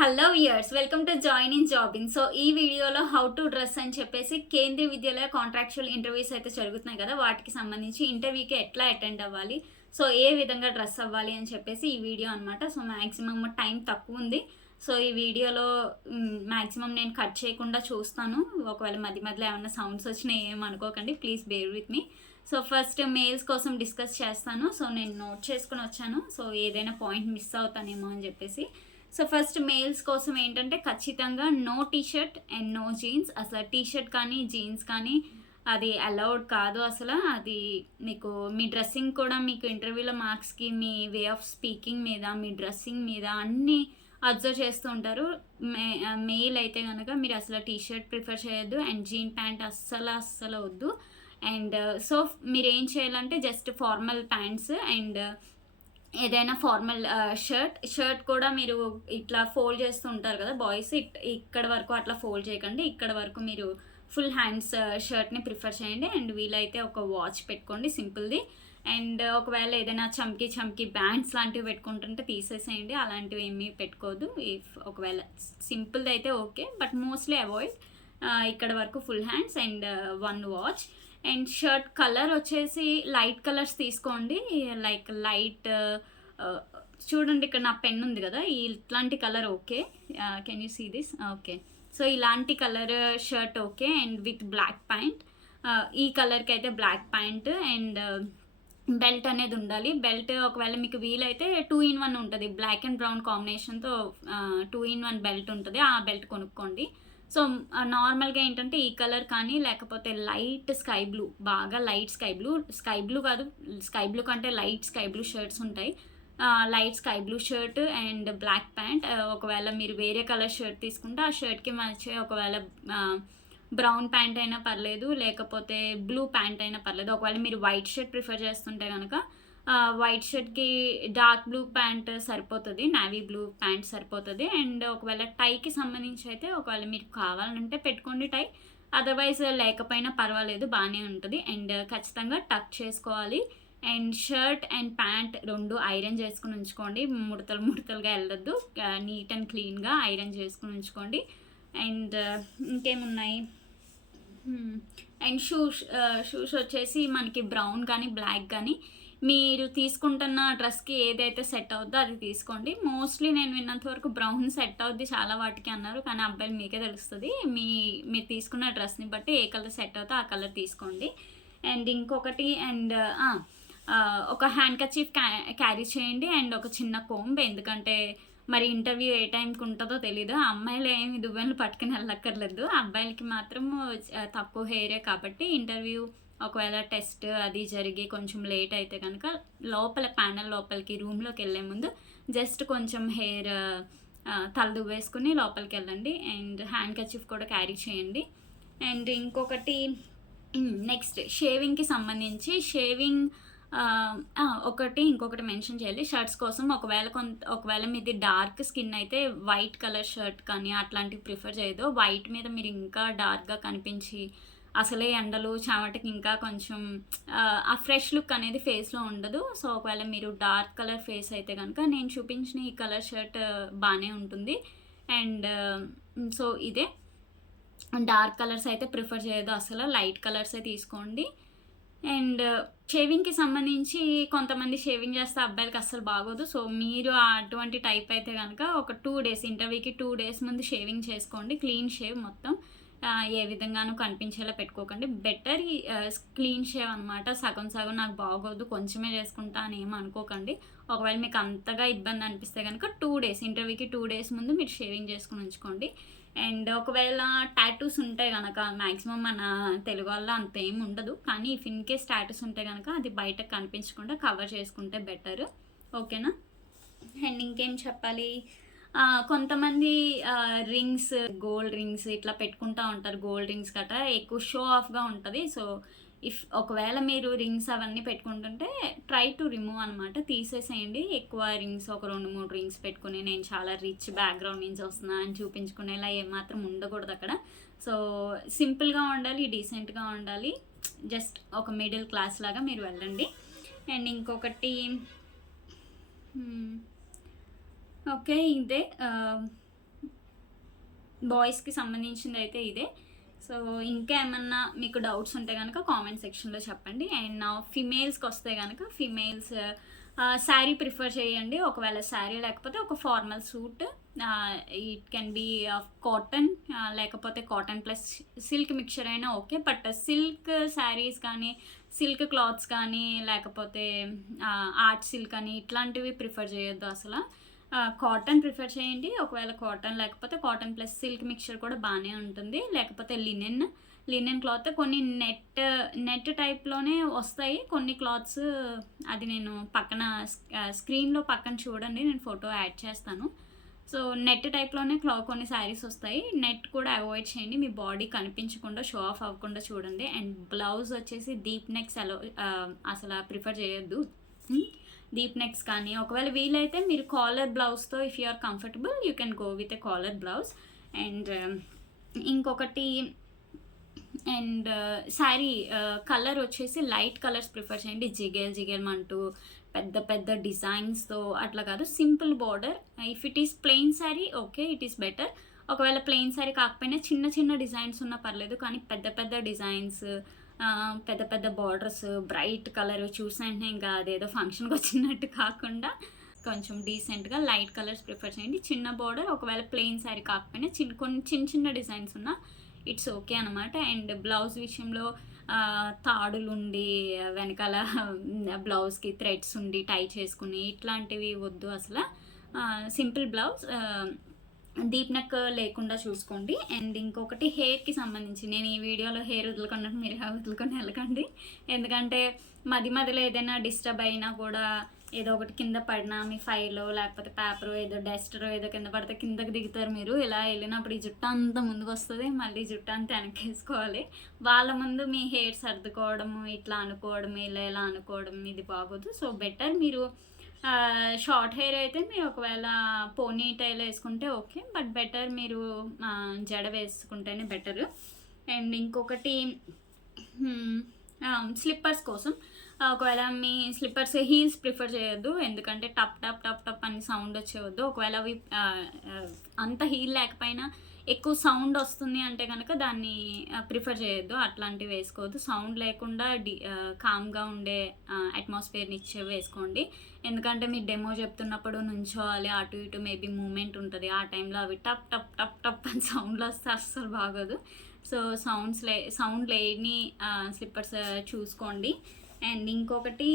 Hello viewers, welcome to join in జాబింగ్. So ఈ వీడియోలో how to dress అని చెప్పేసి కేంద్రీయ విద్యాలయ కాంట్రాక్చువల్ ఇంటర్వ్యూస్ అయితే జరుగుతున్నాయి కదా, వాటికి సంబంధించి ఇంటర్వ్యూకి ఎట్లా అటెండ్ అవ్వాలి, సో ఏ విధంగా డ్రెస్ అవ్వాలి అని చెప్పేసి ఈ వీడియో అనమాట. సో మ్యాక్సిమమ్ టైం తక్కువ ఉంది. సో ఈ వీడియోలో మ్యాక్సిమం నేను కట్ చేయకుండా చూస్తాను. ఒకవేళ మధ్య మధ్యలో ఏమైనా సౌండ్స్ వచ్చినాయి ఏమనుకోకండి, please bear with me. So first mails కోసం డిస్కస్ చేస్తాను. సో నేను నోట్ చేసుకుని వచ్చాను, సో ఏదైనా పాయింట్ మిస్ అవుతానేమో అని చెప్పేసి. సో ఫస్ట్ మెయిల్స్ కోసం ఏంటంటే ఖచ్చితంగా no T shirt and no jeans. అసలు టీషర్ట్ కానీ జీన్స్ కానీ అది అలౌడ్ కాదు. అసలు అది మీకు మీ డ్రెస్సింగ్ కూడా మీకు ఇంటర్వ్యూలో మార్క్స్కి మీ వే ఆఫ్ స్పీకింగ్ మీద, మీ డ్రెస్సింగ్ మీద అన్నీ అబ్జర్వ్ చేస్తూ ఉంటారు. మెయిల్ అయితే కనుక మీరు అసలు టీషర్ట్ ప్రిఫర్ చేయొద్దు అండ్ జీన్ ప్యాంట్ అస్సలు వద్దు. అండ్ సో మీరు ఏం చేయాలంటే జస్ట్ ఫార్మల్ ప్యాంట్స్ అండ్ ఏదైనా ఫార్మల్ షర్ట్ కూడా మీరు ఇట్లా ఫోల్డ్ చేస్తూ ఉంటారు కదా బాయ్స్, ఇక్కడ వరకు అట్లా ఫోల్డ్ చేయకండి. ఇక్కడ వరకు మీరు ఫుల్ హ్యాండ్స్ షర్ట్ని ప్రిఫర్ చేయండి. అండ్ వీలైతే ఒక వాచ్ పెట్టుకోండి సింపుల్ది. అండ్ ఒకవేళ ఏదైనా చమ్కీ బ్యాండ్స్ లాంటివి పెట్టుకుంటుంటే తీసేసేయండి, అలాంటివి ఏమీ పెట్టుకోవద్దు. ఇఫ్ ఒకవేళ సింపుల్ది అయితే ఓకే, బట్ మోస్ట్లీ అవాయిడ్. ఇక్కడ వరకు full hands and one watch. And shirt colour వచ్చేసి లైట్ కలర్స్ తీసుకోండి. లైక్ లైట్ చూడండి, ఇక్కడ నా పెన్ ఉంది కదా, ఇట్లాంటి colour okay. Can you see this? Okay. So ఇలాంటి colour shirt okay. And with black pant, ఈ కలర్కి అయితే బ్లాక్ ప్యాంట్ అండ్ బెల్ట్ అనేది ఉండాలి. బెల్ట్ ఒకవేళ మీకు వీలైతే 2-in-1 ఉంటుంది, బ్లాక్ అండ్ బ్రౌన్ కాంబినేషన్తో 2-in-1 బెల్ట్ ఉంటుంది, ఆ బెల్ట్ కొనుక్కోండి. సో నార్మల్గా ఏంటంటే ఈ కలర్ కానీ లేకపోతే లైట్ స్కై బ్లూ, బాగా లైట్ స్కై బ్లూ కాదు, స్కై బ్లూ కంటే లైట్ స్కై బ్లూ షర్ట్స్ ఉంటాయి. Light sky blue shirt and black pant. ఒకవేళ మీరు వేరే కలర్ షర్ట్ తీసుకుంటే ఆ షర్ట్కి మంచి ఒకవేళ బ్రౌన్ ప్యాంట్ అయినా పర్లేదు, లేకపోతే బ్లూ ప్యాంట్ అయినా పర్లేదు. ఒకవేళ మీరు వైట్ షర్ట్ ప్రిఫర్ చేస్తుంటే కనుక వైట్ షర్ట్కి డార్క్ బ్లూ ప్యాంట్ సరిపోతుంది, నావీ బ్లూ ప్యాంట్ సరిపోతుంది. అండ్ ఒకవేళ టైకి సంబంధించి అయితే ఒకవేళ మీరు కావాలంటే పెట్టుకోండి టై, అదర్వైజ్ లేకపోయినా పర్వాలేదు, బాగానే ఉంటుంది. అండ్ ఖచ్చితంగా టక్ చేసుకోవాలి. అండ్ షర్ట్ అండ్ ప్యాంట్ రెండు ఐరన్ చేసుకుని ఉంచుకోండి, ముడతలుగా వెళ్ళొద్దు, నీట్ అండ్ క్లీన్గా ఐరన్ చేసుకుని ఉంచుకోండి. అండ్ ఇంకేమున్నాయి, అండ్ షూస్ వచ్చేసి మనకి బ్రౌన్ కానీ బ్లాక్ కానీ మీరు తీసుకుంటున్న డ్రెస్కి ఏదైతే సెట్ అవుద్దో అది తీసుకోండి. మోస్ట్లీ నేను విన్నంత వరకు బ్రౌన్ సెట్ అవుద్ది చాలా వాటికి అన్నారు, కానీ అబ్బాయిలు మీకే తెలుస్తుంది, మీరు తీసుకున్న డ్రెస్ని బట్టి ఏ కలర్ సెట్ అవుతో ఆ కలర్ తీసుకోండి. అండ్ ఇంకొకటి, అండ్ ఒక హ్యాండ్ కర్చీఫ్ క్యారీ చేయండి అండ్ ఒక చిన్న కోంబ్, ఎందుకంటే మరి ఇంటర్వ్యూ ఏ టైంకి ఉంటుందో తెలీదు. అమ్మాయిలు ఏమి దువ్వెనలు పట్టుకుని వెళ్ళక్కర్లేదు, అబ్బాయిలకి మాత్రం తక్కువ హెయిరే కాబట్టి ఇంటర్వ్యూ ఒకవేళ టెస్ట్ అది జరిగి కొంచెం లేట్ అయితే కనుక లోపల ప్యానల్ లోపలికి రూమ్లోకి వెళ్ళే ముందు జస్ట్ కొంచెం హెయిర్ తల దువ్వేసుకుని లోపలికి వెళ్ళండి. అండ్ హ్యాండ్ కర్చీఫ్ కూడా క్యారీ చేయండి. అండ్ ఇంకొకటి, నెక్స్ట్ షేవింగ్కి సంబంధించి ఇంకొకటి మెన్షన్ చేయాలి షర్ట్స్ కోసం. ఒకవేళ మీది డార్క్ స్కిన్ అయితే వైట్ కలర్ షర్ట్ కానీ అట్లాంటివి ప్రిఫర్ చేయదు. వైట్ మీద మీరు ఇంకా డార్క్గా కనిపించి అసలే ఎండలు చెమటకి ఇంకా కొంచెం ఆ ఫ్రెష్ లుక్ అనేది ఫేస్లో ఉండదు. సో ఒకవేళ మీరు డార్క్ కలర్ ఫేస్ అయితే కనుక నేను చూపించిన ఈ కలర్ షర్ట్ బాగానే ఉంటుంది. అండ్ సో ఇదే, డార్క్ కలర్స్ అయితే ప్రిఫర్ చేయదు, అసలు లైట్ కలర్సే తీసుకోండి. అండ్ షేవింగ్కి సంబంధించి కొంతమంది షేవింగ్ చేస్తే అబ్బాయిలకి అస్సలు బాగోదు. సో మీరు అటువంటి టైప్ అయితే కనుక ఒక 2 days, ఇంటర్వ్యూకి 2 days ముందు షేవింగ్ చేసుకోండి. క్లీన్ షేవ్ మొత్తం, ఏ విధంగానూ కనిపించేలా పెట్టుకోకండి. బెటర్ క్లీన్ షేవ్ అనమాట. సగం నాకు బాగోదు కొంచెమే చేసుకుంటా అని ఏమి అనుకోకండి. ఒకవేళ మీకు అంతగా ఇబ్బంది అనిపిస్తే కనుక 2 days, ఇంటర్వ్యూకి 2 days ముందు మీరు షేవింగ్ చేసుకుని ఉంచుకోండి. అండ్ ఒకవేళ టాటూస్ ఉంటే కనుక మ్యాక్సిమం మన తెలుగు వల్ల అంత ఏమి ఉండదు, కానీ ఇఫ్ ఇన్ కేస్ టాటూస్ ఉంటే కనుక అది బయటకు కనిపించకుండా కవర్ చేసుకుంటే బెటర్, ఓకేనా. అండ్ ఇంకేం చెప్పాలి, కొంతమంది రింగ్స్, గోల్డ్ రింగ్స్ ఇట్లా పెట్టుకుంటూ ఉంటారు, గోల్డ్ రింగ్స్ గట్రా ఎక్కువ షో ఆఫ్గా ఉంటుంది. సో ఒకవేళ మీరు రింగ్స్ అవన్నీ పెట్టుకుంటుంటే ట్రై టు రిమూవ్ అనమాట, తీసేసేయండి. ఎక్కువ రింగ్స్ ఒక 2-3 రింగ్స్ పెట్టుకుని నేను చాలా రిచ్ బ్యాక్గ్రౌండ్ నుంచి వస్తున్నా అని చూపించుకునేలా ఏమాత్రం ఉండకూడదు అక్కడ. సో సింపుల్గా ఉండాలి, డీసెంట్గా ఉండాలి, జస్ట్ ఒక మిడిల్ క్లాస్ లాగా మీరు వెళ్ళండి. అండ్ ఇంకొకటి, ఓకే ఇదే బాయ్స్కి సంబంధించింది అయితే ఇదే. సో ఇంకా ఏమన్నా మీకు డౌట్స్ ఉంటే కనుక కామెంట్ సెక్షన్లో చెప్పండి. అండ్ నా ఫిమేల్స్కి వస్తే కనుక ఫిమేల్స్ శారీ ప్రిఫర్ చేయండి. ఒకవేళ శారీ లేకపోతే ఒక formal suit, it can be of cotton, లేకపోతే కాటన్ ప్లస్ సిల్క్ మిక్చర్ అయినా ఓకే. బట్ సిల్క్ శారీస్ కానీ సిల్క్ క్లాత్స్ కానీ లేకపోతే ఆర్ట్ సిల్క్ అని ఇట్లాంటివి ప్రిఫర్ చేయొద్దు అసలు. కాటన్ ప్రిఫర్ చేయండి. ఒకవేళ కాటన్ లేకపోతే కాటన్ ప్లస్ సిల్క్ మిక్చర్ కూడా బాగానే ఉంటుంది. లేకపోతే లినెన్ క్లాత్ కొన్ని నెట్ టైప్లోనే వస్తాయి కొన్ని క్లాత్స్. అది నేను పక్కన స్క్రీన్లో పక్కన చూడండి, నేను ఫోటో యాడ్ చేస్తాను. సో నెట్ టైప్లోనే కొన్ని శారీస్ వస్తాయి. నెట్ కూడా అవాయిడ్ చేయండి, మీ బాడీ కనిపించకుండా షో ఆఫ్ అవ్వకుండా చూడండి. అండ్ బ్లౌజ్ వచ్చేసి డీప్ నెక్స్ అసలు ప్రిఫర్ చేయొద్దు. డీప్ నెక్స్ కానీ ఒకవేళ వీలైతే మీరు కాలర్ బ్లౌజ్తో if you are comfortable you can go with a collar blouse. And ఇంకొకటి శారీ కలర్ వచ్చేసి లైట్ కలర్స్ ప్రిఫర్ చేయండి. జిగేల్ అంటూ పెద్ద పెద్ద డిజైన్స్తో అట్లా కాదు, simple border. If it is plain sari okay, it is better. ఒకవేళ ప్లెయిన్ శారీ కాకపోయినా చిన్న చిన్న డిజైన్స్ ఉన్నా పర్లేదు, కానీ పెద్ద పెద్ద డిజైన్స్, పెద్ద పెద్ద బార్డర్స్, బ్రైట్ కలర్ చూసిన వెంటనే ఇంకా అదేదో ఫంక్షన్కి వచ్చినట్టు కాకుండా కొంచెం డీసెంట్గా లైట్ కలర్స్ ప్రిఫర్ చేయండి. చిన్న బార్డర్, ఒకవేళ ప్లెయిన్ శారీ కాకపోయినా కొన్ని చిన్న డిజైన్స్ ఉన్నా ఇట్స్ ఓకే అనమాట. అండ్ బ్లౌజ్ విషయంలో తాడులుండి వెనకాల బ్లౌజ్కి థ్రెడ్స్ ఉండి టై చేసుకుని ఇట్లాంటివి వద్దు అసలు. సింపుల్ బ్లౌజ్, డీప్ నెక్ లేకుండా చూసుకోండి. అండ్ ఇంకొకటి హెయిర్కి సంబంధించి నేను ఈ వీడియోలో హెయిర్ వదులుకున్నట్టు మీరు వదులుకొని వెళ్ళకండి. ఎందుకంటే మధ్యలో ఏదైనా డిస్టర్బ్ అయినా కూడా ఏదో ఒకటి కింద పడినా మీ ఫైలో లేకపోతే పేపరు ఏదో డస్టరో ఏదో కింద పడితే కిందకి దిగుతారు మీరు. ఇలా వెళ్ళినప్పుడు ఈ జుట్టు అంతా ముందుకు వస్తుంది, మళ్ళీ జుట్టు అంతా వెనకేసుకోవాలి. వాళ్ళ ముందు మీ హెయిర్ సర్దుకోవడము, ఇట్లా అనుకోవడం, ఇలా అనుకోవడం ఇది బాగోదు. సో బెటర్ మీరు షార్ట్ హెయిర్ అయితే మీరు ఒకవేళ పోనీ టైల్ వేసుకుంటే ఓకే, బట్ బెటర్ మీరు జడ వేసుకుంటేనే బెటర్. అండ్ ఇంకొకటి స్లిప్పర్స్ కోసం ఒకవేళ మీ స్లిప్పర్స్ హీల్స్ ప్రిఫర్ చేయొద్దు, ఎందుకంటే టప్ టప్ టప్ టప్ అని సౌండ్ వచ్చేవద్దు. ఒకవేళ అవి అంత హీల్ లేకపోయినా ఎక్కువ సౌండ్ వస్తుంది అంటే కనుక దాన్ని ప్రిఫర్ చేయొద్దు, అట్లాంటివి వేసుకోవద్దు. సౌండ్ లేకుండా కామ్గా ఉండే అట్మాస్ఫియర్ని ఇచ్చే వేసుకోండి. ఎందుకంటే మీరు డెమో చెప్తున్నప్పుడు నుంచోవాలి, అటు ఇటు మేబీ మూమెంట్ ఉంటుంది, ఆ టైంలో అవి టప్ టప్ టప్ టప్ అని సౌండ్లు వస్తే అస్సలు బాగోదు. సో సౌండ్ లేని స్లిప్పర్స్ చూసుకోండి. అండ్ ఇంకొకటి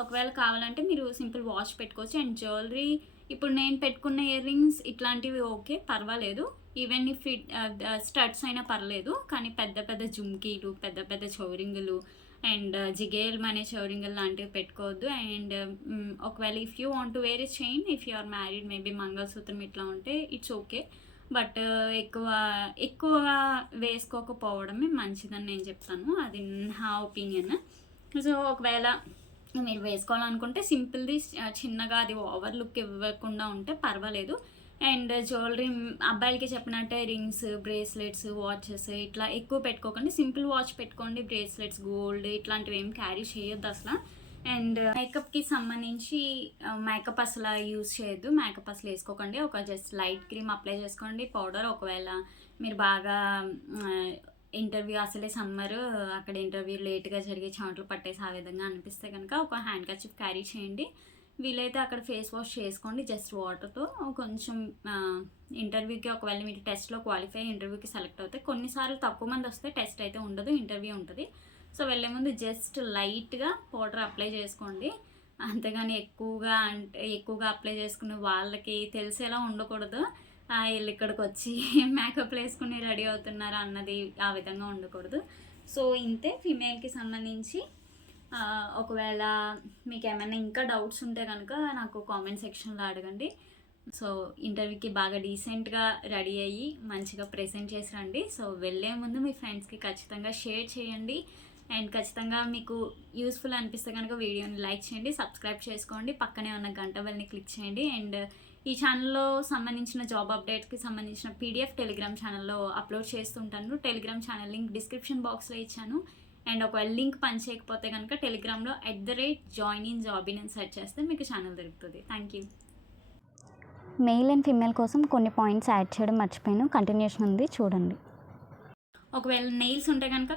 ఒకవేళ కావాలంటే మీరు సింపుల్ వాచ్ పెట్టుకోవచ్చు. అండ్ జ్యువెలరీ ఇప్పుడు నేను పెట్టుకున్న ఇయర్ రింగ్స్ ఇట్లాంటివి ఓకే, పర్వాలేదు. ఈవెన్ ఇఫ్ స్టడ్స్ అయినా పర్లేదు, కానీ పెద్ద పెద్ద జుమ్కీలు, పెద్ద పెద్ద చౌరింగులు అండ్ జిగేల్ అనే చౌరింగులు లాంటివి పెట్టుకోవద్దు. అండ్ ఒకవేళ if you want to wear a chain, if you are married maybe మంగళసూత్రం ఇట్లా ఉంటే ఇట్స్ ఓకే, బట్ ఎక్కువ వేసుకోకపోవడమే మంచిదని నేను చెప్తాను, అది నా ఒపీనియన్. సో ఒకవేళ మీరు వేసుకోవాలనుకుంటే సింపుల్ది చిన్నగా అది ఓవర్ లుక్ ఇవ్వకుండా ఉంటే పర్వాలేదు. అండ్ జ్యువెలరీ అబ్బాయిలకి చెప్పినట్టే రింగ్స్, బ్రేస్లెట్స్, వాచెస్ ఇట్లా ఎక్కువ పెట్టుకోకండి. సింపుల్ వాచ్ పెట్టుకోండి, బ్రేస్లెట్స్, గోల్డ్ ఇట్లాంటివి ఏం క్యారీ చేయొద్దు అసలు. అండ్ మేకప్కి సంబంధించి మేకప్ అసలు యూజ్ చేయొద్దు, మేకప్ అసలు వేసుకోకండి. ఒక జస్ట్ లైట్ క్రీమ్ అప్లై చేసుకోండి, పౌడర్. ఒకవేళ మీరు బాగా ఇంటర్వ్యూ అసలే సమ్మర్, అక్కడ ఇంటర్వ్యూ లేట్గా జరిగి చెమటలు పట్టేసి ఆ విధంగా అనిపిస్తే కనుక ఒక హ్యాండ్ కర్చీఫ్ క్యారీ చేయండి. వీలైతే అక్కడ ఫేస్ వాష్ చేసుకోండి జస్ట్ వాటర్తో. కొంచెం ఇంటర్వ్యూకి ఒకవేళ మీరు టెస్ట్లో క్వాలిఫై ఇంటర్వ్యూకి సెలెక్ట్ అవుతే, కొన్నిసార్లు తక్కువ మంది వస్తే టెస్ట్ అయితే ఉండదు, ఇంటర్వ్యూ ఉంటుంది. సో వెళ్ళే ముందు జస్ట్ లైట్గా పౌడర్ అప్లై చేసుకోండి, అంతేగాని ఎక్కువగా అప్లై చేసుకునే వాళ్ళకి తెలిసేలా ఉండకూడదు. వీళ్ళు ఇక్కడికి వచ్చి మేకప్ వేసుకుని రెడీ అవుతున్నారు అన్నది ఆ విధంగా ఉండకూడదు. సో ఇంతే ఫీమేల్కి సంబంధించి. ఒకవేళ మీకు ఏమైనా ఇంకా డౌట్స్ ఉంటే కనుక నాకు కామెంట్ సెక్షన్లో అడగండి. సో ఇంటర్వ్యూకి బాగా డీసెంట్గా రెడీ అయ్యి మంచిగా ప్రెజెంట్ చేసి రండి. సో వెళ్ళే ముందు మీ ఫ్రెండ్స్కి ఖచ్చితంగా షేర్ చేయండి. అండ్ ఖచ్చితంగా మీకు యూస్ఫుల్ అనిపిస్తే కనుక వీడియోని లైక్ చేయండి, సబ్స్క్రైబ్ చేసుకోండి, పక్కనే ఉన్న గంట బెల్ని క్లిక్ చేయండి. అండ్ ఈ ఛానల్లో సంబంధించిన జాబ్ అప్డేట్స్కి సంబంధించిన పీడిఎఫ్ టెలిగ్రామ్ ఛానల్లో అప్లోడ్ చేస్తుంటాను. టెలిగ్రామ్ ఛానల్ లింక్ డిస్క్రిప్షన్ బాక్స్లో ఇచ్చాను. అండ్ ఒకవేళ లింక్ పనిచేయకపోతే కనుక టెలిగ్రామ్లో @joininjobbin అని సెర్చ్ చేస్తే మీకు ఛానల్ దొరుకుతుంది. Thank you. Male and female కోసం కొన్ని పాయింట్స్ యాడ్ చేయడం మర్చిపోయాను, కంటిన్యూషన్ ఉంది చూడండి. ఒకవేళ నెయిల్స్ ఉంటే కనుక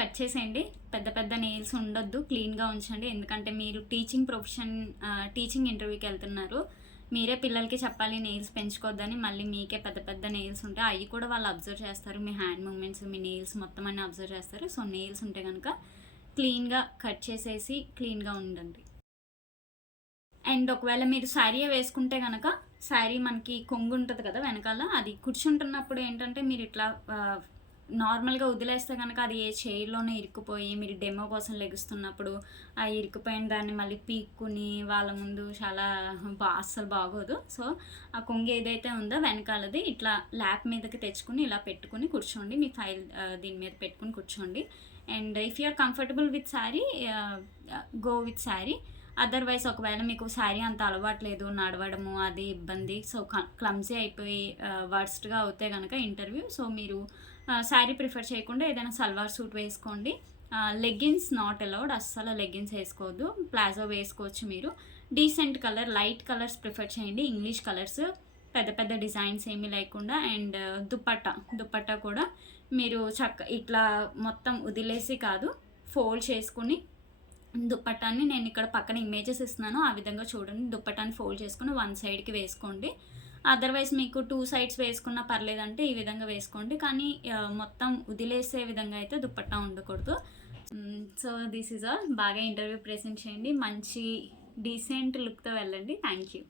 కట్ చేసేయండి. పెద్ద పెద్ద నెయిల్స్ ఉండొద్దు, క్లీన్గా ఉంచండి. ఎందుకంటే మీరు టీచింగ్ ఇంటర్వ్యూకి వెళ్తున్నారు. మీరే పిల్లలకి చెప్పాలి నెయిల్స్ పెంచుకోవద్దని. మళ్ళీ మీకే పెద్ద పెద్ద నెయిల్స్ ఉంటాయి, అవి కూడా వాళ్ళు అబ్జర్వ్ చేస్తారు. మీ హ్యాండ్ మూమెంట్స్, మీ నెయిల్స్ మొత్తం అన్నీ అబ్జర్వ్ చేస్తారు. సో నెయిల్స్ ఉంటే కనుక క్లీన్గా కట్ చేసేసి క్లీన్గా ఉండండి. అండ్ ఒకవేళ మీరు శారీ వేసుకుంటే కనుక, శారీ మనకి కొంగు ఉంటుంది కదా వెనకాల, అది కూర్చుంటున్నప్పుడు ఏంటంటే మీరు ఇట్లా నార్మల్గా వదిలేస్తే కనుక అది ఏ చైర్లోనే ఇరుక్కుపోయి మీరు డెమో కోసం లెగుస్తున్నప్పుడు ఆ ఇరుక్కుపోయిన దాన్ని మళ్ళీ పీక్కుని వాళ్ళ ముందు చాలా అస్సలు బాగోదు. సో ఆ కొంగు ఏదైతే ఉందో వెనకాలది ఇట్లా ల్యాప్ మీదకి తెచ్చుకుని ఇలా పెట్టుకుని కూర్చోండి. మీ ఫైల్ దీని మీద పెట్టుకుని కూర్చోండి. And if you are comfortable with sari, go with sari. Otherwise ఒకవేళ మీకు శారీ అంత అలవాట్లేదు, నడవడము అది ఇబ్బంది, సో క్లమ్జీ అయిపోయి వర్స్ట్గా అవుతే కనుక ఇంటర్వ్యూ, సో మీరు శారీ ప్రిఫర్ చేయకుండా ఏదైనా సల్వార్ సూట్ వేసుకోండి. లెగ్గిన్స్ నాట్ అలౌడ్, అస్సలు లెగ్గిన్స్ వేసుకోవద్దు. ప్లాజో వేసుకోవచ్చు మీరు. Decent colour, light colours prefer చేయండి, ఇంగ్లీష్ కలర్స్, పెద్ద పెద్ద డిజైన్స్ ఏమీ లేకుండా. అండ్ దుపట్టా కూడా మీరు ఇట్లా మొత్తం వదిలేసి కాదు, ఫోల్డ్ చేసుకుని దుప్పటాన్ని, నేను ఇక్కడ పక్కన ఇమేజెస్ ఇస్తున్నాను, ఆ విధంగా చూడండి. దుప్పటాన్ని ఫోల్డ్ చేసుకుని వన్ సైడ్కి వేసుకోండి. అదర్వైజ్ మీకు 2 సైడ్స్ వేసుకున్నా పర్లేదంటే ఈ విధంగా వేసుకోండి. కానీ మొత్తం వదిలేసే విధంగా అయితే దుప్పట్టా ఉండకూడదు. So this is all. బాగా ఇంటర్వ్యూ ప్రెజెంట్ చేయండి, మంచి డీసెంట్ లుక్తో వెళ్ళండి. Thank you.